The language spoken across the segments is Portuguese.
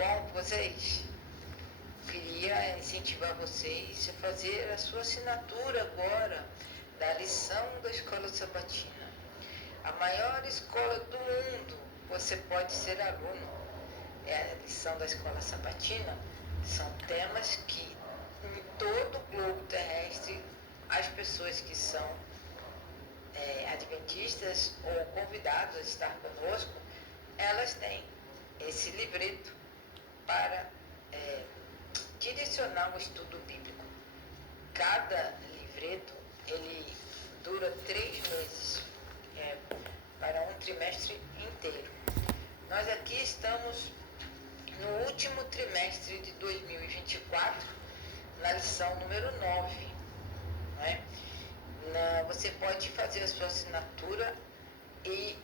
bom com vocês? Queria incentivar vocês a fazer a sua assinatura agora da lição da Escola Sabatina. A maior escola do mundo, você pode ser aluno. É a lição da Escola Sabatina. São temas que em todo o globo terrestre as pessoas que são adventistas ou convidados a estar conosco, elas têm esse livreto para direcionar o estudo bíblico. Cada livreto ele dura 3 meses, para um trimestre inteiro. Nós aqui estamos no último trimestre de 2024, na lição número 9. Né? Você pode fazer a sua assinatura e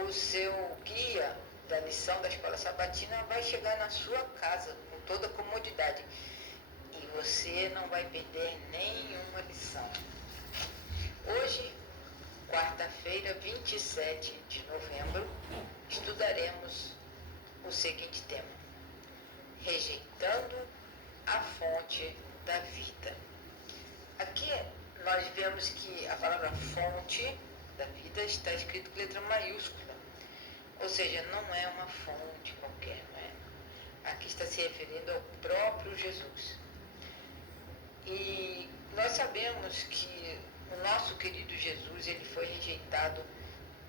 o seu guia da lição da Escola Sabatina vai chegar na sua casa com toda a comodidade e você não vai perder nenhuma lição. Hoje, quarta-feira, 27 de novembro, estudaremos o seguinte tema: rejeitando a fonte da vida. Aqui nós vemos que a palavra fonte da vida está escrito com letra maiúscula, ou seja, não é uma fonte qualquer, não é? Aqui está se referindo ao próprio Jesus. E nós sabemos que o nosso querido Jesus, ele foi rejeitado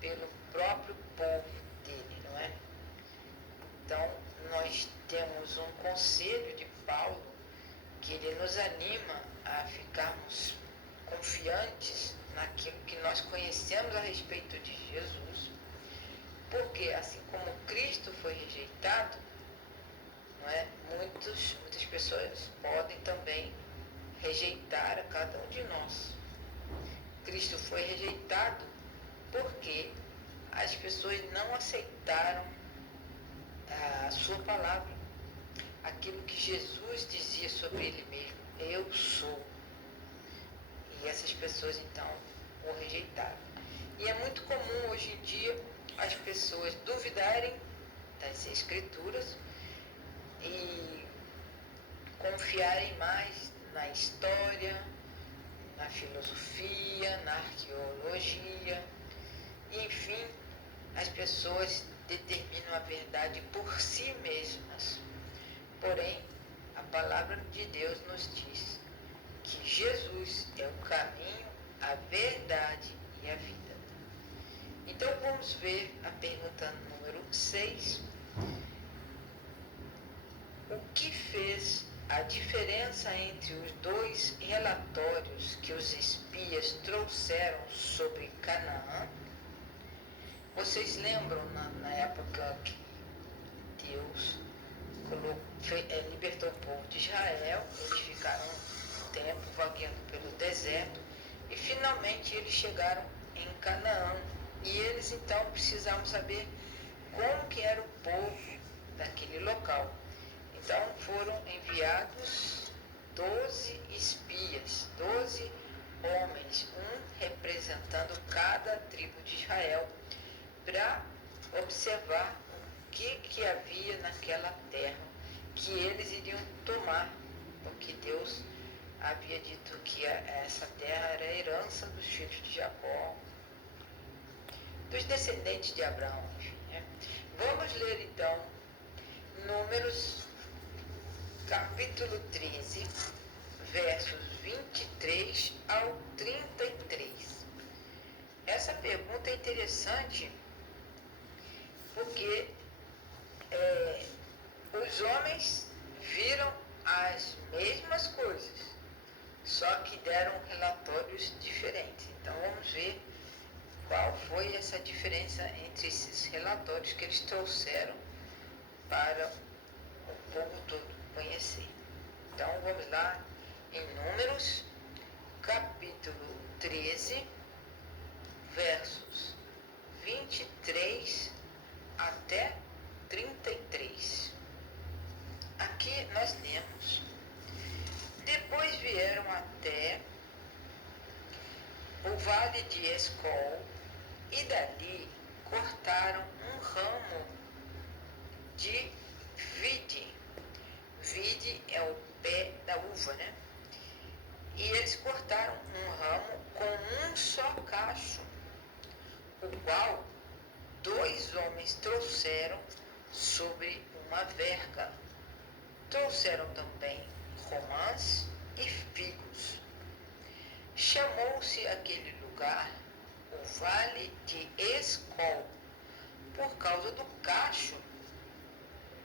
pelo próprio povo dele, não é? Então, nós temos um conselho de Paulo que ele nos anima a ficarmos confiantes naquilo que nós conhecemos a respeito de Jesus, porque assim como Cristo foi rejeitado, não é? Muitas pessoas podem também rejeitar a cada um de nós. Cristo foi rejeitado porque as pessoas não aceitaram a sua palavra, aquilo que Jesus dizia sobre ele mesmo: eu sou. E essas pessoas então o rejeitaram. E é muito comum hoje em dia as pessoas duvidarem das Escrituras e confiarem mais na história, na filosofia, na arqueologia, e, enfim, as pessoas determinam a verdade por si mesmas. Porém, a palavra de Deus nos diz que Jesus é o caminho, a verdade e a vida. Então vamos ver a pergunta número 6. O que fez a diferença entre os dois relatórios que os espias trouxeram sobre Canaã? Vocês lembram na época que Deus libertou o povo de Israel? Eles ficaram um tempo vagueando pelo deserto e finalmente eles chegaram em Canaã. E eles então precisavam saber como que era o povo daquele local. Então foram enviados 12 espias, 12 homens, um representando cada tribo de Israel, para observar o que havia naquela terra que eles iriam tomar, porque Deus havia dito que essa terra era a herança dos filhos de Jacó, dos descendentes de Abraão, enfim, né? Vamos ler então Números capítulo 13, versos 23 ao 33. Essa pergunta é interessante porque os homens viram as mesmas coisas, só que deram relatórios diferentes. Então vamos ver qual foi essa diferença entre esses relatórios que eles trouxeram para o povo todo conhecer. Então vamos lá em Números capítulo 13, versos 23 até 33. Aqui nós lemos: depois vieram até o vale de Escol e dali cortaram um ramo de vide 2 homens trouxeram sobre uma verga. Trouxeram também romãs e figos. Chamou-se aquele lugar o Vale de Escol, por causa do cacho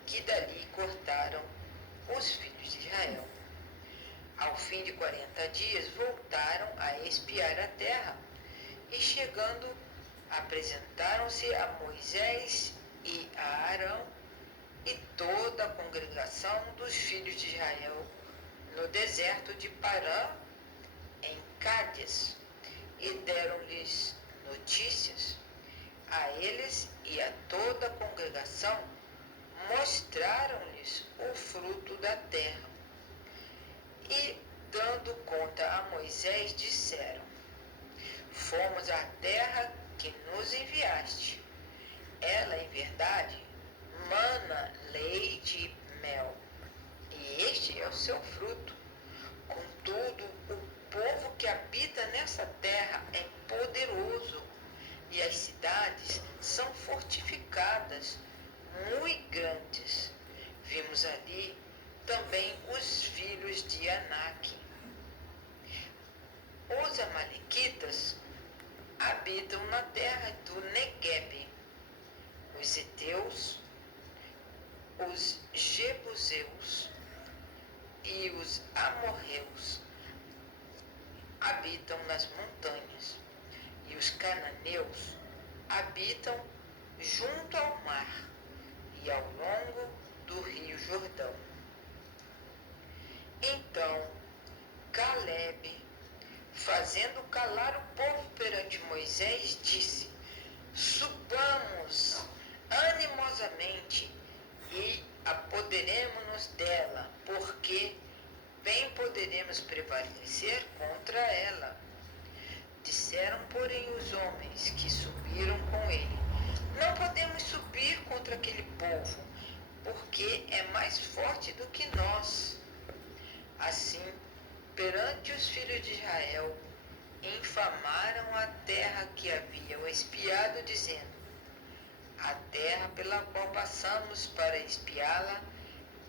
que dali cortaram os filhos de Israel. Ao fim de 40 dias voltaram a espiar a terra, e chegando, apresentaram-se a Moisés e a Arão e toda a congregação dos filhos de Israel no deserto de Parã, em Cádiz, e deram-lhes notícias. A eles e a toda a congregação mostraram-lhes o fruto da terra. E, dando conta a Moisés, disseram: Fomos à terra que nos enviaste. Ela, em verdade, mana leite e mel, e este é o seu fruto. Contudo, o povo que habita nessa terra é poderoso, e as cidades são fortificadas, muito grandes. Vimos ali também os filhos de Anak. Os amalequitas habitam na terra do Neguebe. Os heteus, os jebuseus e os amorreus habitam nas montanhas, e os cananeus habitam junto ao mar e ao longo do rio Jordão. Então Calebe, fazendo calar o povo perante Moisés, disse: Subamos animosamente e apoderemo-nos dela, porque bem poderemos prevalecer contra ela. Disseram, porém, os homens que subiram com ele: Não podemos subir contra aquele povo, porque é mais forte do que nós. Assim, perante os filhos de Israel, infamaram a terra que haviam espiado, dizendo: A terra pela qual passamos para espiá-la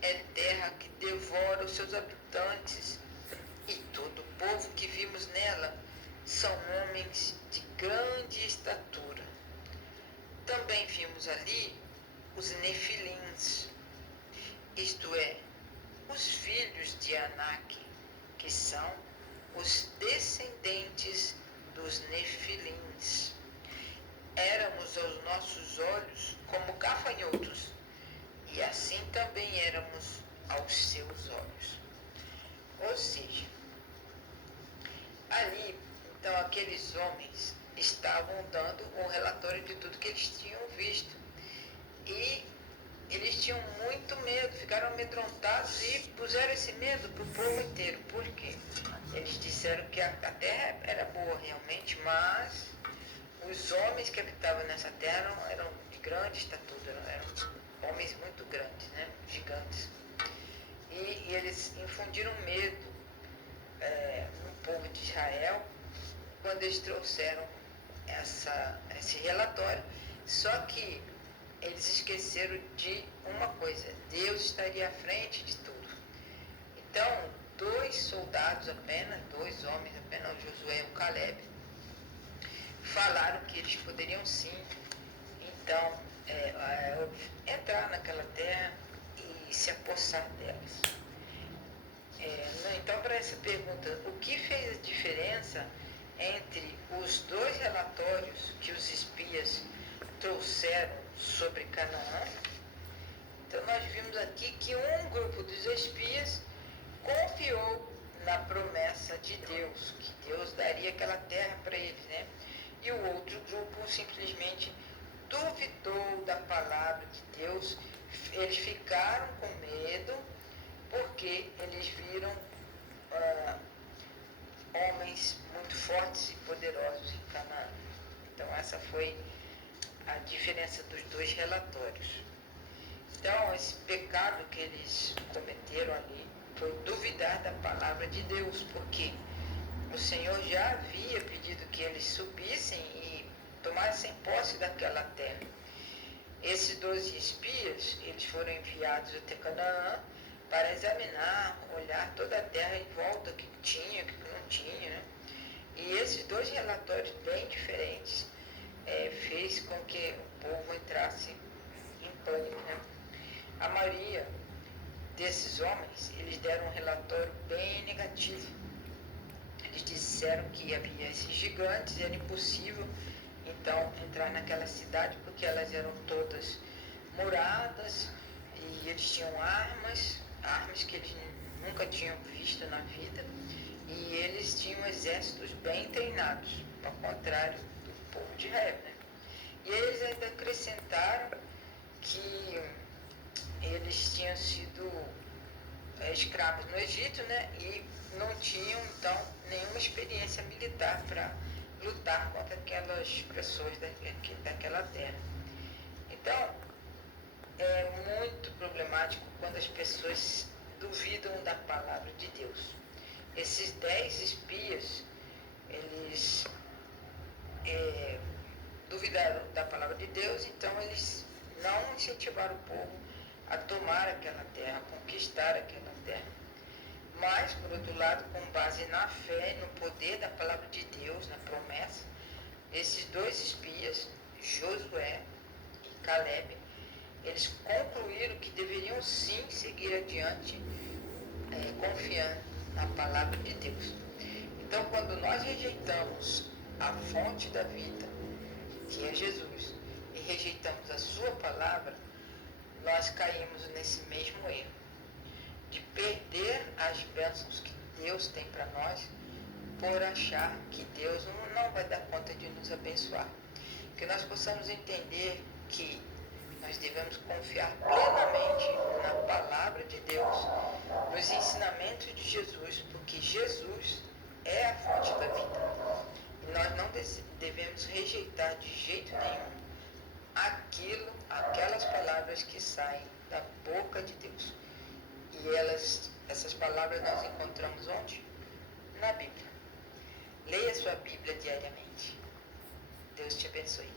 é terra que devora os seus habitantes, e todo o povo que vimos nela são homens de grande estatura. Também vimos ali os nefilins, isto é, os filhos de Anak, que são os descendentes dos nefilins. Éramos aos nossos olhos como gafanhotos, e assim também éramos aos seus olhos. Ou seja, ali, então, aqueles homens estavam dando um relatório de tudo que eles tinham visto. E eles tinham muito medo, ficaram amedrontados e puseram esse medo para o povo inteiro. Por quê? Eles disseram que a terra era boa realmente, mas os homens que habitavam nessa terra eram de grande estatura, eram homens muito grandes, né? Gigantes. E eles infundiram medo no povo de Israel quando eles trouxeram esse relatório. Só que eles esqueceram de uma coisa: Deus estaria à frente de tudo. Então, 2 soldados apenas, 2 homens apenas, o Josué e o Calebe, falaram que eles poderiam sim, então, entrar naquela terra e se apossar delas. Então, para essa pergunta, o que fez a diferença entre os 2 relatórios que os espias trouxeram sobre Canaã? Então, nós vimos aqui que um grupo dos espias confiou na promessa de Deus, que Deus daria aquela terra para eles, né? E o outro grupo simplesmente duvidou da palavra de Deus. Eles ficaram com medo porque eles viram homens muito fortes e poderosos em Canaã. Então essa foi a diferença dos 2 relatórios. Então esse pecado que eles cometeram ali foi duvidar da palavra de Deus, porque o Senhor já havia pedido que eles subissem e tomassem posse daquela terra. esses 12 espias, eles foram enviados até Canaã para examinar, olhar toda a terra em volta, o que tinha, o que não tinha, né? E esses dois relatórios bem diferentes fez com que o povo entrasse em pânico, né? A maioria desses homens, eles deram um relatório bem negativo. Eles disseram que havia esses gigantes, era impossível então entrar naquela cidade porque elas eram todas muradas e eles tinham armas que eles nunca tinham visto na vida, e eles tinham exércitos bem treinados, ao contrário do povo de Israel, né? E eles ainda acrescentaram que eles tinham sido escravos no Egito, né? E não tinham então nenhuma experiência militar para lutar contra aquelas pessoas daquela terra. Então, é muito problemático quando as pessoas duvidam da palavra de Deus. Esses 10 espias, eles duvidaram da palavra de Deus, então eles não incentivaram o povo a tomar aquela terra, a conquistar aquela terra. Mas, por outro lado, com base na fé, no poder da palavra de Deus, na promessa, esses 2 espias, Josué e Caleb, eles concluíram que deveriam sim seguir adiante, confiando na palavra de Deus. Então, quando nós rejeitamos a fonte da vida, que é Jesus, e rejeitamos a sua palavra, nós caímos nesse mesmo erro, de perder as bênçãos que Deus tem para nós, por achar que Deus não vai dar conta de nos abençoar. Que nós possamos entender que nós devemos confiar plenamente na palavra de Deus, nos ensinamentos de Jesus, porque Jesus é a fonte da vida. E nós não devemos rejeitar de jeito nenhum aquelas palavras que saem da boca de Deus. E essas palavras nós encontramos onde? Na Bíblia. Leia sua Bíblia diariamente. Deus te abençoe.